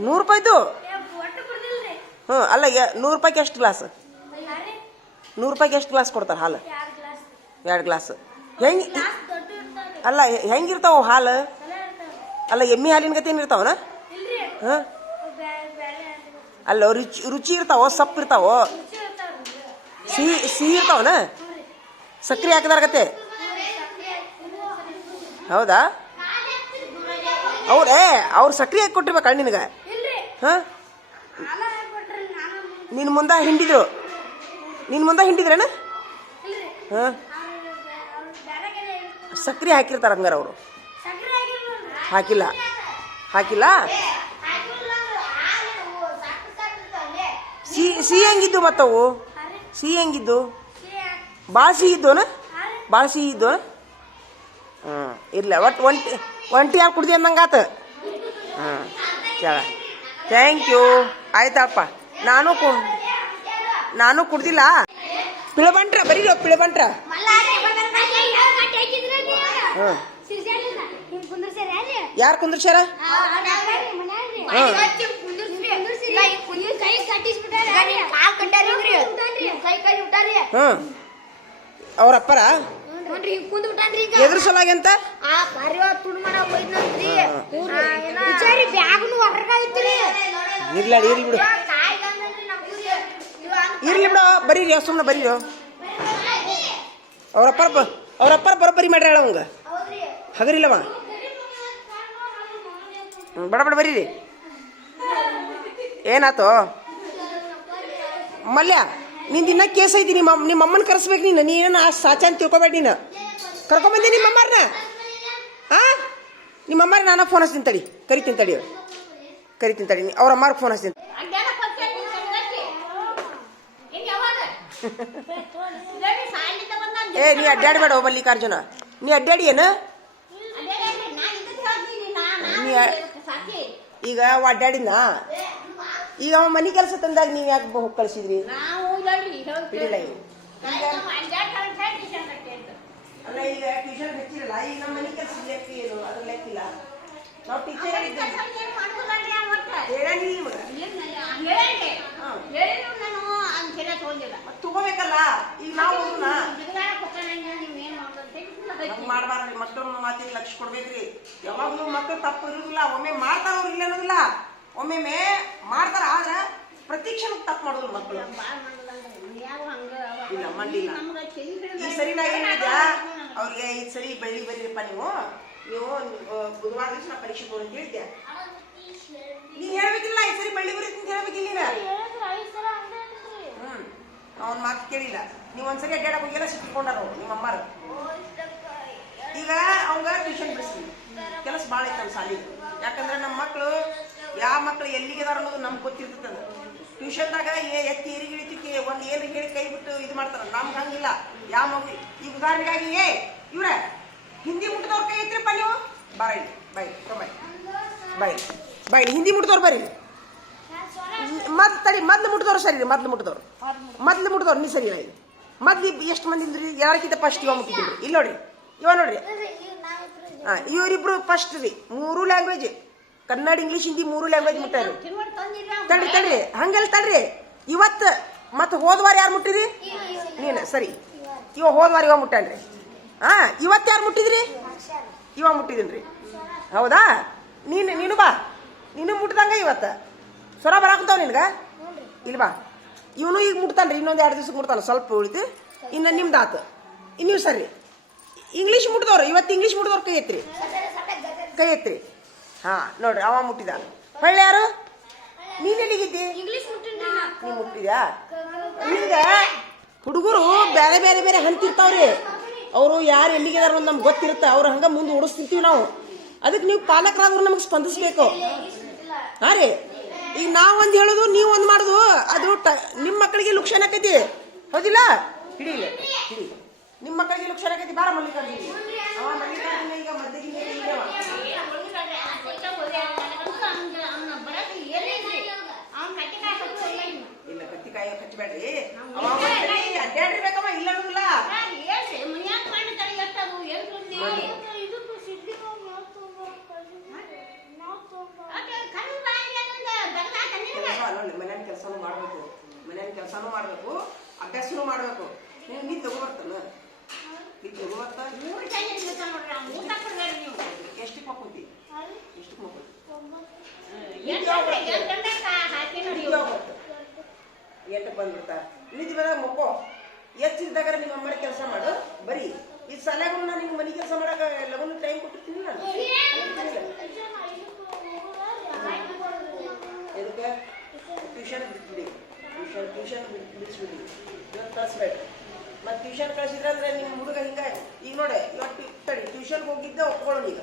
A: ನೂರು ರೂಪಾಯ್ದು? ಹ್ಞೂ ಅಲ್ಲ ನೂರು ರೂಪಾಯ್ಗೆ ಎಷ್ಟು ಗ್ಲಾಸ್? ನೂರು ರೂಪಾಯ್ಗೆ ಎಷ್ಟು ಗ್ಲಾಸ್ ಕೊಡ್ತಾರೆ ಹಾಲು? ಎರಡು ಗ್ಲಾಸ್. ಹೆಂಗೆ ಅಲ್ಲ ಹೆಂಗಿರ್ತಾವ ಹಾಲು? ಅಲ್ಲ, ಎಮ್ಮಿ ಹಾಲಿನ ಗತಿ ಏನಿರ್ತಾವನ ಹಾಂ? ಅಲ್ಲ, ರುಚಿ ರುಚಿ ಇರ್ತಾವ, ಸಪ್ಪು ಇರ್ತಾವ? ಸಿಹಿ ಸಿಹಿ ಇರ್ತಾವನ? ಸಕ್ರೆ ಹಾಕಿದಾರ ಗತೆ? ಹೌದಾ? ಅವ್ರ ಅವ್ರು ಸಕ್ರೆ ಹಾಕಿ ಕೊಟ್ಟಿರ್ಬೇಕ ನಿನಗೆ? ಹಾಂ? ನಿನ್ನ ಮುಂದೆ ಹಿಂಡಿದ್ರು. ನಿನ್ನ ಮುಂದೆ ಹಿಂಡಿದ್ರೇನ? ಹಾಂ? ಸಕ್ರೆ ಹಾಕಿರ್ತಾರ ಹಂಗಾರ ಅವರು. ಹಾಕಿಲ್ಲ? ಹಾಕಿಲ್ಲ? ಸಿಹಿ ಸಿಹಿ ಹೆಂಗಿದ್ದು ಮತ್ತವು ಸಿಹಿ ಹೆಂಗಿದ್ದು? ಭಾಳ ಸಿಹಿ ಇದ್ದೋನ? ಭಾಳ ಸಿಹಿ ಇದ್ದೋನ? ಹ್ಞೂ ಇಲ್ಲ ಒಟ್ಟು ಒಂಟಿ ಒಂಟಿ ಯಾರು ಕುಡ್ದಿ ಅಂದಂಗಾತ ಹ್ಞೂ ಚಲ ಥ್ಯಾಂಕ್ ಯು ಆಯ್ತಪ್ಪ. ನಾನು ಕು ನಾನು ಕುಡ್ದಿಲ್ಲ. ಪಿಳಬಂಟ್ರ ಬರೀರೋ ಪಿಳಬಂಟ್ರ ಹ್ಞೂ ಯಾರು ಕುಂದ್ರಸ್ಯಾರ ಹ್ಞೂ ಅವ್ರ ಅಪ್ಪರ ಎದ್ರ ಸಲಾಗಿ ಅಂತ?
B: ಹೊರಗಾಯ್ತ್ರಿ
A: ಇರ್ಲಿ ಬಿಡು. ಇರ್ಲಿ ಬಿಡು ಬರೀರಿ ಸುಮ್ಮನೆ ಬರೀರೋ ಅವ್ರಪ್ಪರ ಅವ್ರಪ್ಪರ ಬ ಅವ್ರಪ್ಪರ ಬರೋಬ್ಬರಿ ಮಾಡ್ರಿ ಅವಂಗ. ಹಗರಿಲ್ಲವ. ಹ್ಮ್, ಬಡ ಬಡ ಬರೀರಿ. ಏನಾತು? ಮಲ್ಯ ನಿಂದು ದಿನ ಕೇಸ್ ಐತಿ ನಿಮ್ಮ ನಿಮ್ಮ ಅಮ್ಮನ ಕರೆಸ್ಬೇಕು ನೀನು. ನೀನು ಆ ಸಾಚ ಅಂತ ತಿಳ್ಕೊಬೇಡ ನೀನು. ಕರ್ಕೊಂಬಂದೆ ನಿಮ್ಮ ಅಮ್ಮಾರನ್ನ ಆ? ನಿಮ್ಮ ಅಮ್ಮಾರ ನಾನು ಫೋನ್ ಹಚ್ತೀನಿ ತಡಿ. ಕರಿತೀನಿ ತಡಿ ಅವ್ರು. ಕರಿತೀನಿ ತಡಿ. ಅವ್ರ ಅಮ್ಮಾರಿಗೆ ಫೋನ್ ಹಚ್ತೀನಿ. (laughs) ಏ ನೀ ಅಡ್ಡಾಡಿ ಅಡ್ಡಾಡಬೇಡ ಮಲ್ಲಿಕಾರ್ಜುನ. ನೀ ಅಡ್ಡಾಡಿ ಏನು? ನೀ ಈಗ ಅಡ್ಡಾಡಿನ ಈಗ ಅವ ಮನೆ ಕೆಲಸ ತಂದಾಗ ನೀವು ಯಾಕೆ ಹೋಗಿ ಕಳಿಸಿದ್ರಿ. ಅಲ್ಲ ಈಗ ಟ್ಯೂಷನ್ ಹಚ್ಚಿರಲ್ಲ ಈಗ ನಮ್ಮ ಮನೆ ಕೆಲಸ ಲೆಕ್ಕ ಏನು? ಅದ್ರ ಲೆಕ್ಕಿಲ್ಲ. ನಾವು ಟೀಚರ್ ತಗೋಬೇಕಲ್ಲ? ಈಗ ನಾವು ಮಾಡ್ಬಾರ್ದ್ರಿ. ಮಕ್ಕಳನ್ನ ಮಾತಿಗೆ ಲಕ್ಷ ಕೊಡ್ಬೇಕ್ರಿ. ಯಾವಾಗ್ಲೂ ಮಕ್ಕಳು ತಪ್ಪು ಇರುದಿಲ್ಲ ಒಮ್ಮೆ ಮಾಡ್ತಾರ ಅವ್ರು ಇಲ್ಲ ಅನ್ನೋದಿಲ್ಲ. ಒಮ್ಮೆ ಮಾಡ್ತಾರ ಆದ್ರ ಪ್ರತಿ ಕ್ಷಣ ತಪ್ಪು ಮಾಡೋದು ಮಕ್ಕಳು ಇಲ್ಲ ಈ ಸರಿ ನಾ ಏನಿದ ಅವ್ರಿಗೆ ಈ ಸರಿ ಬೆಳಿ ಬರೀರಪ್ಪ ನೀವು. ನೀವು ಬುಧವಾರ ದಿವಸ ನಾ ಪರೀಕ್ಷೆ ಅಂತ ಹೇಳಿದ್ಯಾ? ನೀ ಹೇಳ್ಬೇಕಿಲ್ಲ ಈ ಸರಿ ಬಳ್ಳಿ ಬರೀತಿ ಅಂತ ಹೇಳ್ಬೇಕಿಲ್ಲ ನೀನು. ಹ್ಮ್ ಅವ್ನ ಮಾತು ಕೇಳಿಲ್ಲ. ನೀವು ಒಂದ್ಸರಿ ಹೋಗಿ ಎಲ್ಲ ಸಿಕ್ಕಿಕೊಂಡಾರ ನಿಮ್ಮ ಅಮ್ಮಾರ. ಈಗ ಅವಂಗ ಟ್ಯೂಷನ್ ಬಿಡಿಸ್ತೀನಿ. ಕೆಲಸ ಭಾಳ ಐತೆ ನಮ್ಮ ಸಾಲಿ ಯಾಕಂದ್ರೆ ನಮ್ಮ ಮಕ್ಕಳು ಯಾವ ಮಕ್ಕಳು ಎಲ್ಲಿಗಿದಾರ ಅನ್ನೋದು ನಮ್ಗೆ ಗೊತ್ತಿರ್ತದ ಟ್ಯೂಷನ್ದಾಗ ಏ ಎತ್ತಿ ಎರಿಗಿಳಿತಿಕ್ಕೆ ಒಂದು ಏನು ಹೇಳಿ ಕೈ ಬಿಟ್ಟು ಇದು ಮಾಡ್ತಾರೆ? ನಮ್ಗೆ ಹಂಗಿಲ್ಲ. ಯಾವ ಮಗು ಈಗ ಉದಾಹರಣೆಗಾಗಿ ಏ ಇವ್ರ ಹಿಂದಿ ಮುಟ್ಟದವ್ರ ಕೈ ಐತ್ರಿಪ್ಪ ನೀವು? ಬರೈ bye bye bye bye Hindi ಮುಟ್ಟದವ್ರು ಬರ್ರಿ. ಮೊದ್ಲು ತಡಿ ಮೊದ್ಲು ಮುಟ್ಟದವ್ರು ಸರಿ ರೀ ಮೊದ್ಲು ಮುಟ್ಟದವ್ರು ಮೊದ್ಲು ಮುಟ್ಟದವ್ರು ನೀ ಸರಿ ಇಲ್ಲಿ ಮೊದ್ಲು ಎಷ್ಟು ಮಂದಿ ಇದ್ರಿ? ಯಾರಕ್ಕಿಂತ ಫಸ್ಟ್ ಇವ ಮುಟ್ಟಿದ್ರು ಇಲ್ಲಿ ನೋಡ್ರಿ. ಇವ ನೋಡ್ರಿ. ಹಾಂ ಇವರಿಬ್ರು ಫಸ್ಟ್ ರೀ. ಮೂರು ಲ್ಯಾಂಗ್ವೇಜ್ ಕನ್ನಡ ಇಂಗ್ಲೀಷ್ ಹಿಂದಿ ಮೂರು ಲ್ಯಾಂಗ್ವೇಜ್ ಮುಟ್ಟಾರಿ ತಡ್ರಿ ತಡ್ರಿ. ಹಂಗೆಲ್ಲ ತಡ್ರಿ. ಇವತ್ತು ಮತ್ತೆ ಹೋದ್ವಾರ ಯಾರು ಮುಟ್ಟಿರಿ ನೀನು ಸರಿ. ಇವ ಹೋದ್ವಾರ ಇವ ಮುಟ್ಟಾನ್ರಿ ಹಾ ಇವತ್ತು ಯಾರು ಮುಟ್ಟಿದ್ರಿ? ಇವ ಮುಟ್ಟಿದೀನಿ ಹೌದಾ? ನೀನು ನೀನು ಬಾ. ನೀನು ಮುಟ್ಟದಂಗ ಇವತ್ತು. ಸ್ವರ ಬರಾಕಂತಾವ ನಿನ್ಗ? ಇಲ್ಲಿ ಬಾ. ಇವನು ಈಗ ಮುಟ್ತಾನ್ರಿ ಇನ್ನೊಂದು ಎರಡು ದಿವ್ಸಕ್ಕೆ ಮುಟ್ತಾನ ಸ್ವಲ್ಪ ಉಳಿತು ಇನ್ನು ನಿಮ್ದು ಆತು. ಇನ್ನು ಸರಿ. ಇಂಗ್ಲೀಷ್ ಮುಟ್ದವ್ರು ಇವತ್ತು ಇಂಗ್ಲೀಷ್ ಮುಟ್ದವ್ರು ಕೈ ಎತ್ತಿರಿ. ಕೈ ಎತ್ರಿ ಹಾ ನೋಡ್ರಿ ಅವ ಮುಟ್ಟಿದ. ಹೊಳ್ಳೆ ಯಾರು? ನೀನ್ ಎಲ್ಲಿಗಿದ್ದಿ? ನೀ ಮುಟ್ಟಿದ್ಯಾ? ಹಿಂಗ ಹುಡುಗರು ಬೇರೆ ಬೇರೆ ಬೇರೆ ಹಂತಿರ್ತಾವ್ರಿ. ಅವರು ಯಾರು ಎಲ್ಲಿಗಿದಾರ ನಮ್ಗೆ ಗೊತ್ತಿರುತ್ತೆ. ಅವ್ರು ಹಂಗ ಮುಂದೆ ಓಡಿಸ್ತಿರ್ತೀವಿ ನಾವು. ಅದಕ್ಕೆ ನೀವು ಪಾಲಕರಾದ್ರು ನಮಗೆ ಸ್ಪಂದಿಸ್ಬೇಕು. ಹಾ ರೀ? ಈಗ ನಾವು ಒಂದು ಹೇಳೋದು ನೀವು ಒಂದು ಮಾಡೋದು ಅದು ಟ ನಿಮ್ಮ ಮಕ್ಕಳಿಗೆ ಲುಕ್ಷಣ ಆಕೈತಿ. ಹೌದಿಲ್ಲ? ಹಿಡಿ ನಿಮ್ಮ ಮಕ್ಕಳಿಗೆ ಲುಕ್ಷಣ ಆಕೈತಿ. ಬಾರ ಮಲ್ಲಿಕಾರ್ಜುನ ಈಗ ಮದ್ದಿಗೆ ಇಲ್ಲ ಕತ್ತಿಕಾಯಿ ಕಚ್ಚಬೇಡ್ರಿ. ಅವ ಒಂದ್ಸರಿ ಅಡ್ಡಾಡ್ರಿ ಬೇಕಮ್ಮ ಇಲ್ಲ ಅನ್ನೋದಿಲ್ಲ ಮನ್ಯಾನ ಕೆಲಸನೂ ಮಾಡಬೇಕು. ಮನ್ಯಾನ ಕೆಲಸನೂ ಮಾಡಬೇಕು ಅಭ್ಯಾಸನೂ ಮಾಡಬೇಕು. ನೀನು ನೀ ತಗೋಬರ್ತಾನ ನೀ ತಗೋಬರ್ತ ಎಷ್ಟು ಮಕ್ಕೊಂತಿ ಎಷ್ಟಕ್ಕೆ ಮಕ್ಕೊಂತಿ ಎಂಟಕ್ಕೆ ಬಂದ್ಬಿಡ್ತಾರ ಬಂದಾಗ ಮಕ್ಕೋ ಎಚ್ಚಿದ್ದಾಗ ನಿಮ್ಮ ಅಮ್ಮನ ಕೆಲಸ ಮಾಡು ಬರೀ ಈ ಸಲಹೆಗಳು ನಾನು ನಿಮ್ಗೆ ಮನೆ ಕೆಲಸ ಮಾಡಕ್ಕೆ ಲಗನ ಟೈಮ್ ಕೊಟ್ಟಿರ್ತೀನಿ ನಾನು ಎದಕ್ಕೆ ಟ್ಯೂಷನ್ ಬಿಟ್ಬಿಡಿ ಟ್ಯೂಷನ್ ಟ್ಯೂಷನ್ ಬಿಡಿಸ್ಬಿಡಿ ಇವತ್ತು ಕಳಿಸ್ಬೇಡ ಮತ್ತು ಟ್ಯೂಷನ್ ಕಳಿಸಿದ್ರೆ ಅಂದ್ರೆ ನಿಮ್ಮ ಹುಡುಗ ಹಿಂಗೆ, ಈಗ ನೋಡಿ, ಇವತ್ತು ತಡಿ ಟ್ಯೂಷನ್ಗೆ ಹೋಗಿದ್ದೆ ಒಪ್ಕೊಳ್ಳೋಣ ಈಗ.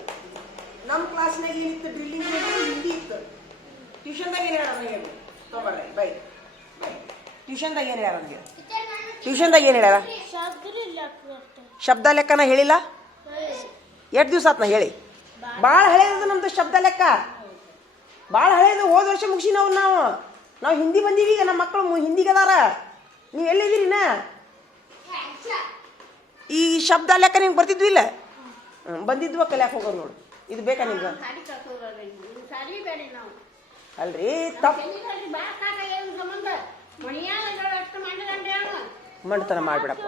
A: ನಮ್ಮ ಕ್ಲಾಸ್ನಾಗ ಏನಿತ್ತು? ಡ್ರಿಲ್ಲಿಂಗ್ ಹಿಂದಿ ಇತ್ತು. ಟ್ಯೂಷನ್ದಾಗ ಏನು ಹೇಳೋಣ ಹೇಳಿ ತಗೊಳ್ಳಿ. ಬೈ ಟ್ಯೂಷನ್ದಾಗ ಏನು ಹೇಳೋಣ ಹೇಳಿ ಟ್ಯೂಷನ್ದಾಗ ಏನು ಹೇಳ್ಯಾರ ಶಬ್ದ ಲೆಕ್ಕನ ಹೇಳಿಲ್ಲ? ಎಷ್ಟು ದಿವಸ ಆತ್ನ ಹೇಳಿ? ಭಾಳ ಹಳೇದು ನಮ್ದು ಶಬ್ದ ಲೆಕ್ಕ. ಭಾಳ ಹಳೇದು. ಹೋದ ವರ್ಷ ಮುಗಿಸಿ ನಾವು. ನಾವು ನಾವು ಹಿಂದಿ ಬಂದೀವಿ ಈಗ ನಮ್ಮ ಮಕ್ಕಳು ಹಿಂದಿಗದಾರ ನೀವು ಎಲ್ಲಿದ್ದೀರಿನ ಈ ಶಬ್ದ ಲೆಕ್ಕ ನಿಮ್ಗೆ ಬರ್ತಿದ್ವಿ ಇಲ್ಲ ಬಂದಿದ್ವ ಕಲ್ಯಾಕ ಹೋಗೋದು ನೋಡು. ಇದು ಬೇಕಾ ನಿಮ್ಗೆ? ಅಲ್ರಿ ತಪ್ಪು ಮಂಡತನ ಮಾಡ್ಬಿಡಪ್ಪ.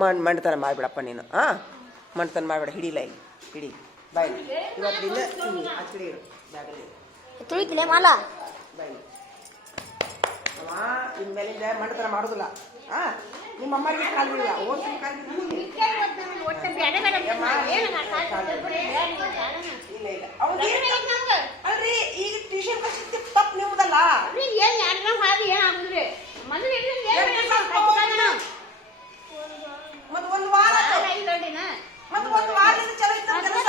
A: ಮಣ್ ಮಂಡತನ ಮಾಡ್ಬಿಡಪ್ಪ ನೀನು ಹಾಂ ಮಂಡತನ ಮಾಡಿಬಿಡ ಹಿಡಿಲ್ಲ ಇಲ್ಲಿ. ಹಿಡಿ. ಬಾಯ್ ಇವತ್ತಿಂದ ಹಿಂಗೆ ಆ ಕಡೆ ಇಡು ಬ್ಯಾಗಲ್ಲಿ
B: ತುಳಿತಿಲೆ ಮಾಲ.
A: ಬಾಯ್ ಇನ್ಮೇಲಿಂದ ಮಂಡತನ ಮಾಡೋದಿಲ್ಲ. ಹಾಂ ನಿಮ್ಮ ಅಮ್ಮರಿಗೆ ಕಾಲು ಬೀಳಿಲ್ಲ ಓದ್ತೀನಿ ಕಾಲು ಇಲ್ಲ ಇಲ್ಲ. ಅಲ್ರಿ ಈಗ ಟ್ಯೂಷನ್ ಕಳಿಸಿದ್ದು ತಪ್ಪು ನಿಮ್ದಲ್ಲ? ಮತ್ತೆ ಒಂದು ವಾರ ಮತ್ತೆ ಒಂದು ವಾರದಿಂದ ಚಲೋ ಇತ್ತು ಕೆಲಸ?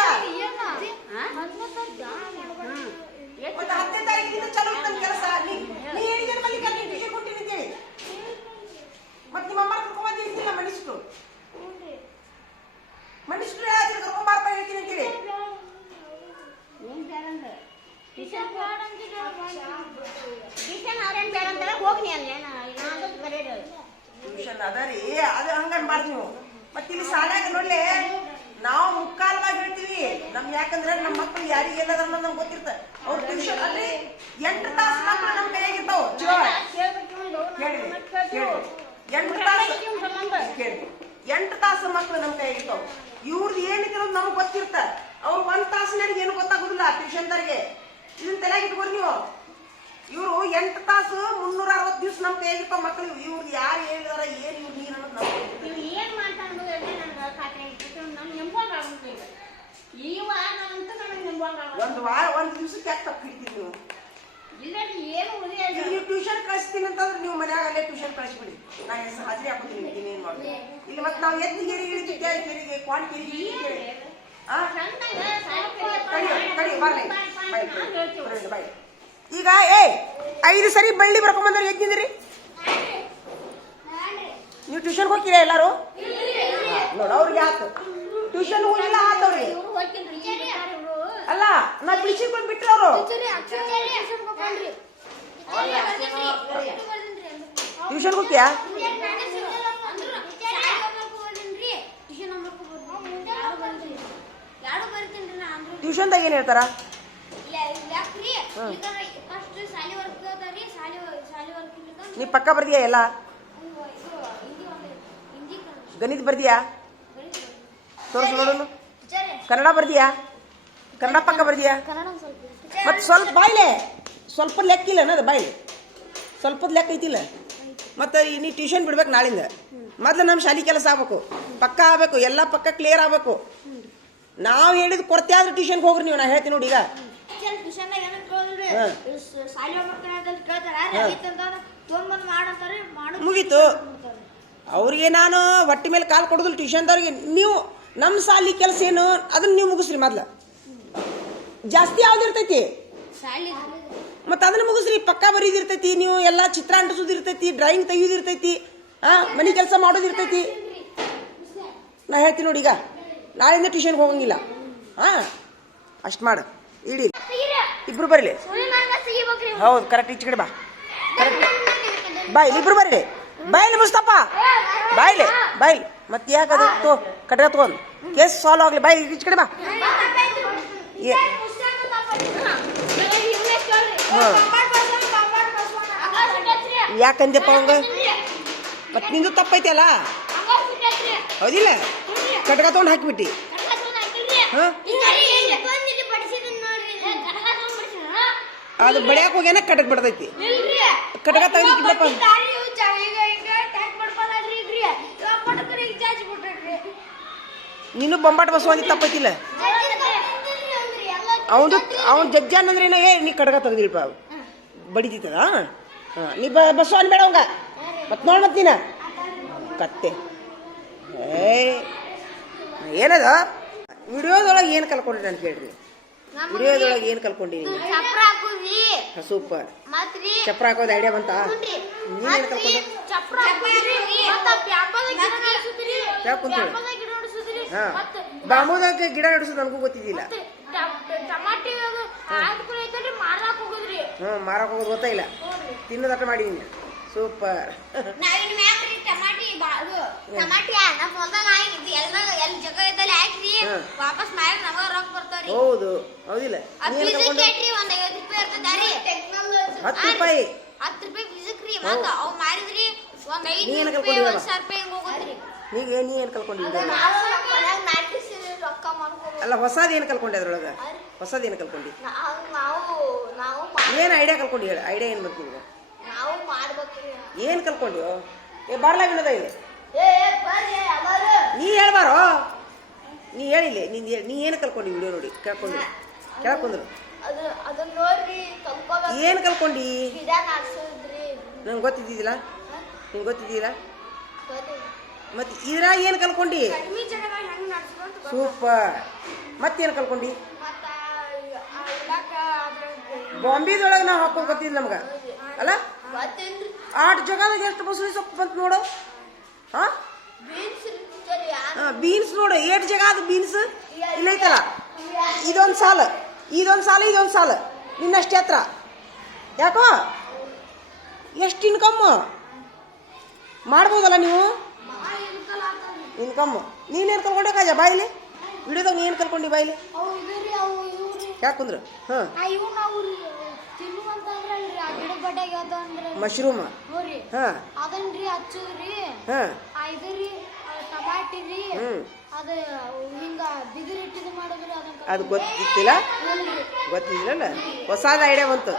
A: ಮತ್ತೆ ಹತ್ತನೇ ತಾರೀಕಿನಿಂದ ಚಲೋ ಇತ್ತು ಕೆಲಸ? ನೀ ನೀ ಹೇಳಿದ್ರೆ ಮಲ್ಲಿಕ ನೀನು ಟ್ಯೂಷನ್ ಕೊಟ್ಟಿನಿ ಅಂತೇಳಿ ಮತ್ತೆ ನಿಮ್ಮ ಅಮ್ಮ ಕರ್ಕೊಂಡ್ ಬಂದಿರ್ತಿಲ್ಲ ಮನುಷ್ಯರು? ಮನುಷ್ಯರು ಹೇಳಿ. ಕರ್ಕೊಂಬಾರಪ್ಪ ಹೇಳ್ತೀನಿ ಅಂತೇಳಿ ಟ್ಯೂಷನ್ ಅದ ರೀ ಅದು ಹಂಗನ್ ಮಾಡಿ ನೀವು. ಮತ್ತೆ ಇಲ್ಲಿ ಶಾಲ್ಯಾಗ ನೋಡ್ಲೆ ನಾವು ಮುಕ್ಕಾಲವಾಗಿ ಹೇಳ್ತೀವಿ. ನಮ್ ಯಾಕಂದ್ರೆ ನಮ್ಮ ಮಕ್ಕಳು ಯಾರಿಗೆ ಎಲ್ಲದ್ರ ನಮ್ಗೆ ಗೊತ್ತಿರ್ತ. ಅವ್ರ ಟ್ಯೂಷನ್ ಅಲ್ಲಿ ಎಂಟು ತಾಸು ಮಕ್ಕಳು ನಮ್ಮ ಕೈಯಾಗಿರ್ತಾವ ಹೇಳಿ ಕೇಳಿ ಎಂಟು ತಾಸು. ಎಂಟು ತಾಸು ಮಕ್ಕಳು ನಮ್ಮ ಕೈಗಿತ್ತು ಇವ್ರದ್ದು ಏನಿರೋದು ನಮ್ಗೆ ಗೊತ್ತಿರ್ತ. ಅವ್ರು ಒಂದ್ ತಾಸಿನವ್ರಿಗೆ ಏನು ಗೊತ್ತಾಗುದಿಲ್ಲ ಟ್ಯೂಷನ್ದವ್ರಿಗೆ. ಇದನ್ನ ತಲೆಯಾಗ ಇಟ್ಕೊರಿ ನೀವು. ಇವರು ಎಂಟು ತಾಸು ಮುನ್ನೂರ ಅರವತ್ತು ದಿವಸ ನಮ್ಮ ಕೈಯಾಗಿರ್ತಾವ ಮಕ್ಕಳು ಇವ್ರದ್ದು ಯಾರು ಹೇಳಿದಾರ ಏನು ಇವ್ರು ನೀರು ಅನ್ನೋದು ನಮ್ಗೆ
C: ಏನು ಮಾಡ್ತಾನೆ ನನ್
A: ಒಂದು ವಾರ ಒಂದ್ ದಿವ್ಸಕ್ಕೆ ಯಾಕೆ ತಪ್ಪಿಡ್ತೀನಿ ನೀವು
C: ಇಲ್ಲ ಏನು ಉಳಿಯ
A: ಈಗ ನೀವು ಟ್ಯೂಷನ್ ಕಳಿಸ್ತೀನಿ ಅಂತಂದ್ರೆ ನೀವು ಮನ್ಯಾಗ ಅಲ್ಲೇ ಟ್ಯೂಷನ್ ಕಳಿಸ್ಬಿಡಿ. ನಾ ಹೆಸರು ಹಾಜರಿ ಹಾಕೋತೀನಿ ಇನ್ನೇನು ಮಾಡಿ ಇಲ್ಲಿ ಮತ್ತೆ ನಾವು ಎದ್ದು ಗೆರಿ ಇಳಿದಿದ್ದೆ ಕೆರಿಗೆ ಕ್ವಾನ್ ಕೆರಿಗೆ ಬೈ ಈಗ ಏ ಐದು ಸರಿ ಬಳ್ಳಿ ಬರ್ಕೊಂಬಂದ್ರೆ ಎದ್ದಿದ್ರಿ ನೀವು ಟ್ಯೂಷನ್ ಹೋಗ್ತೀರಾ ಎಲ್ಲಾರು? ನೋಡ ಅವ್ರಿಗೆ ಆತು. ಟ್ಯೂಷನ್ ಹೋಗಿಲ್ಲ ಆತವ್ರಿ ಅಲ್ಲ ನಾ ಬಿಡಿಸಿಕೊಂಡು ಬಿಟ್ರು ಅವರು. ಟ್ಯೂಷನ್ ಹೋಗ್ತೀಯಾ ಟ್ಯೂಷನ್ದಾಗ ಏನು ಹೇಳ್ತಾರ? ನೀ ಪಕ್ಕ ಬರ್ದಿಯಾ ಎಲ್ಲ? ಗಣಿತ ಬರ್ದಿಯಾ? ತೋರಿಸ್ ನೋಡೋನು. ಕನ್ನಡ ಬರ್ದಿಯಾ? ಕನ್ನಡ ಪಕ್ಕ ಬರ್ದಿಯಾ? ಮತ್ತು ಸ್ವಲ್ಪ ಬಾಯ್ಲೆ. ಸ್ವಲ್ಪ ಲೆಕ್ಕ ಲೆಕ್ಕಿಲ್ಲ ಅನ್ನೋದು ಬಾಯ್ಲೆ. ಸ್ವಲ್ಪದ ಲೆಕ್ಕ ಐತಿಲ್ಲ. ಮತ್ತೆ ನೀ ಟ್ಯೂಷನ್ ಬಿಡ್ಬೇಕು ನಾಳಿಂದ. ಮೊದ್ಲು ನಮ್ಮ ಶಾಲಿ ಕೆಲಸ ಆಗ್ಬೇಕು. ಪಕ್ಕ ಆಗ್ಬೇಕು. ಎಲ್ಲ ಪಕ್ಕ ಕ್ಲಿಯರ್ ಆಗ್ಬೇಕು. ನಾವು ಹೇಳಿದ ಕೊರತೆ ಆದ್ರೆ ಟ್ಯೂಷನ್ಗೆ ಹೋಗ್ರಿ ನೀವು. ನಾ ಹೇಳ್ತೀನಿ ನೋಡಿ ಈಗ. ಮುಗೀತು. ಅವ್ರಿಗೆ ನಾನು ಹೊಟ್ಟೆ ಮೇಲೆ ಕಾಲು ಕೊಡೋದಿಲ್ಲ ಟ್ಯೂಷನ್ದವ್ರಿಗೆ ನೀವು ನಮ್ಮ ಸಾಲಿ ಕೆಲಸ ಏನು ಅದನ್ನ ನೀವು ಮುಗಿಸ್ರಿ ಮೊದ್ಲ. ಜಾಸ್ತಿ
B: ಯಾವ್ದಿರ್ತೈತಿ
A: ಮತ್ತೆ ಅದನ್ನ ಮುಗಿಸ್ರಿ ಪಕ್ಕ ಬರೀದಿರ್ತೈತಿ ನೀವು ಎಲ್ಲ ಚಿತ್ರ ಅಂಟಿಸೋದಿರ್ತೈತಿ ಡ್ರಾಯಿಂಗ್ ತೆಗಿಯೋದಿರ್ತೈತಿ ಹಾ ಮನೆ ಕೆಲಸ ಮಾಡೋದಿರ್ತೈತಿ ನಾ ಹೇಳ್ತೀನಿ ನೋಡಿ ಈಗ ನಾಳೆಯಿಂದ ಟ್ಯೂಷನ್ಗೆ ಹೋಗಂಗಿಲ್ಲ. ಹಾ ಅಷ್ಟು ಮಾಡ ಇಡಿ. ಇಬ್ರು ಬರಲಿ ಹೌದು ಕರೆಕ್ಟ್ ಈಚೆ ಕಡೆ ಬಾ. ಕರೆಕ್ಟ್ ಬಾಯ್ಲಿ ಇಬ್ರು ಬರ್ರಿ. ಬಾಯ್ಲಿ ಮುಸ್ತಪ್ಪ ಬಾಯ್ಲಿ ಬಾಯ್ಲಿ ಮತ್ತೆ ಯಾಕದು ತೋ ಕಟ್ರೆ ತಗೊಂಡು. ಕೇಸ್ ಸಾಲ್ವ್ ಆಗಲಿ. ಬಾಯ್ ಈಚೆ ಕಡೆ ಬಾ. ಏ ಯಾಕಂದೆಪ್ಪ ಅವಂಗ ಮತ್ತು ನಿಂದು ತಪ್ಪೈತಿ ಅಲ್ಲ ಹೌದಿಲ್ಲ? ಕಟ್ಕ ತೊಗೊಂಡು ಹಾಕಿಬಿಟ್ಟಿ. ಹಾಂ? ಅದು ಬಡಿಯಾಕ ಹೋಗ್ಯಾನ, ಕಟಕ್ ಬಿಡ್ತೈತಿ ಕಟಕ ತೆಗ್ದಿಟ್ಟಿಲ್ಲಪ್ಪ ನೀನು ಬೊಂಬಾಟ್ ಬಸ್ ಒಂದು ತಪ್ಪೈತಿಲ್ಲ. ಅವನು ಅವ್ನು ಜಜ್ಜಾನ್ ಅಂದ್ರೆ ಏನೋ? ಏ ನೀ ಕಡಗ ತೆಗ್ದಿಲ್ಪ ಬಡಿತಿತ್ತದ? ಹಾಂ ನೀ ಬಸ್ಸು ಅನ್ಬೇಡ ಅವಂಗ. ಮತ್ತೆ ನೋಡ್ ಮತ್ತೆ ನೀನ. ಕತ್ತೆ. ಏ ಏನದ? ವಿಡಿಯೋದೊಳಗೆ ಏನು ಕಲ್ಕೊಂಡ್ರಿ ಅಂತ ಹೇಳ್ರಿ. ವಿಡಿಯೋದೊಳಗೆ ಏನು ಕಲ್ಕೊಂಡಿದ್ದೀನಿ ನೀವು ಸೂಪರ್. ಚಪ್ರ ಹಾಕೋದು ಐಡಿಯಾ ಬಂತಾ?
B: ನೀನ್
A: ಕಲ್ಕೊಂಡ್ರಿ ಕಲ್ಕೊಂಡೆ?
B: ಚಪ್ರ ಹಾಕುದ್ರಿ.
A: ಹಾ. ಬಾಂಬುದಾಗ ಗಿಡ ನಡೆಸೋದು ನನಗೂ ಗೊತ್ತಿದ್ದಿಲ್ಲ.
B: ಟಮಾಟಿ ಐತಲ್ರಿ ಮಾರಾಕ್ ಹೋಗುದ್ರಿ.
A: ಹ್ಞೂ ಮಾರಕ್ಕೆ ಹೋಗೋದು ಗೊತ್ತಾಯಿಲ್ಲ ತಿನ್ನೋದಟ್ಟ ಮಾಡಿದ್ದೀನಿ ಸೂಪರ್.
B: ನಾವಿನ್ ಮ್ಯಾಗ್ರಿ ಟಮಾಟಿ ಬಾಳು ಟಮಾಟಿ ನಮ್ಮ ಹೊಲ್ದಾಗ ಹಾಕಿದ್ವಿ ಎಲ್ಲ ಎಲ್ಲಿ ಜಗ ಇದ್ದಲ್ಲಿ ಹಾಕ್ರಿ
A: ಹಾ.
B: ವಾಪಸ್ ಮ್ಯಾಗ ನಮಗ ರೊಕ್ಕ ಬರ್ತಾವ್ರಿ.
A: ಹೌದು ಹೌದಿಲ್ಲ.
B: ಆ
A: ನೀನು
B: ಒಂದ್ ರೂಪಾಯಿ ಇರ್ತದ ರೀ.
A: ಹತ್ತು ರೂಪಾಯಿ.
B: ಹತ್ತು ರೂಪಾಯಿ ರೀ ಮತ್ತ ಅವ್ ಮಾರಿದ್ರಿ
A: ನೀನ್
B: ಹೋಗುದ್ರಿ
A: ನೀಗ ನೀ ಏನು ಕಲ್ಕೊಂಡಿದ್ದೆ? ಅಲ್ಲ ಹೊಸದೇನು ಏನು ಕಲ್ಕೊಂಡೆ ಅದ್ರೊಳಗೆ? ಹೊಸದು ಏನು ಕಲ್ಕೊಂಡಿ? ಏನು ಐಡಿಯಾ ಕಲ್ಕೊಂಡು ಹೇಳಿ? ಐಡಿಯಾ ಏನು
B: ಬರ್ತೀವಿ
A: ಏನು ಕಲ್ಕೊಂಡ್ಯೋ? ಏ ಬಾರ್ಲಾ ವಿನೋದ ಇಲ್ಲಿ
B: ಏ ಬರ್ರಿ ಅವರು
A: ನೀ ಹೇಳ್ಬಾರೋ? ನೀ ಹೇಳಿಲ್ಲ ನೀನ್ ನೀ ಏನು ಕಲ್ಕೊಂಡಿ ವಿಡಿಯೋ ನೋಡಿ? ಕೇಳ್ಕೊಂಡು ಕೇಳ್ಕೊಂಡ್ರು. ಏನು ಕಲ್ಕೊಂಡಿ? ನಂಗೆ ಗೊತ್ತಿದ್ದಿಲ್ಲ ನಿಂಗೆ ಗೊತ್ತಿದ್ದಿಲ್ಲ ಮತ್ತೆ ಇದ್ರಾಗ ಏನು ಕಲ್ಕೊಂಡಿ? ಸೂಪರ್. ಮತ್ತೇನು ಕಲ್ಕೊಂಡಿ? ಬಾಂಬಿದೊಳಗೆ ನಾವು ಹಾಕೋದು ಗೊತ್ತಿಲ್ಲ ನಮ್ಗೆ. ಅಲ್ಲ? ಆಟ ಜಗದಾಗ ಎಷ್ಟು ಬಸಳಿ ಸೊಪ್ಪು ಬಂತು ನೋಡು. ಹಾ
B: ಬೀನ್ಸ್
A: ನೋಡು ಏಟ್ ಜಗ ಅದು ಬೀನ್ಸ್? ಇಲ್ಲ ಐತಲ್ಲ? ಇದೊಂದು ಸಾಲ ಇದೊಂದು ಸಾಲ ಇದೊಂದು ಸಾಲ. ನಿನ್ನಷ್ಟೇ ಹತ್ರ ಯಾಕೋ? ಎಷ್ಟು ಇನ್ಕಮ್ ಮಾಡ್ಬೋದಲ್ಲ ನೀವು? ಇನ್ಕಮ್ ನೀನೇನು ಕಲ್ಕೊಂಡೆ ಕಾಜ ಬಾಯಿಲಿ? ವಿಡಿಯೋದಾಗ ನೀನು ಕಲ್ಕೊಂಡಿ ಬಾಯಿಲಿ? ಯಾಕೆ ಕುಂದ್ರು? ಹಾಂ. ಮಶ್ರೂಮ್. ಹಾಂ.
B: ಅದ
A: ಗೊತ್ತಿತ್ತಿಲ್ಲ ಗೊತ್ತಿದ್ರಲ್ಲ ಹೊಸಾದ ಐಡಿಯಾ ಬಂತು.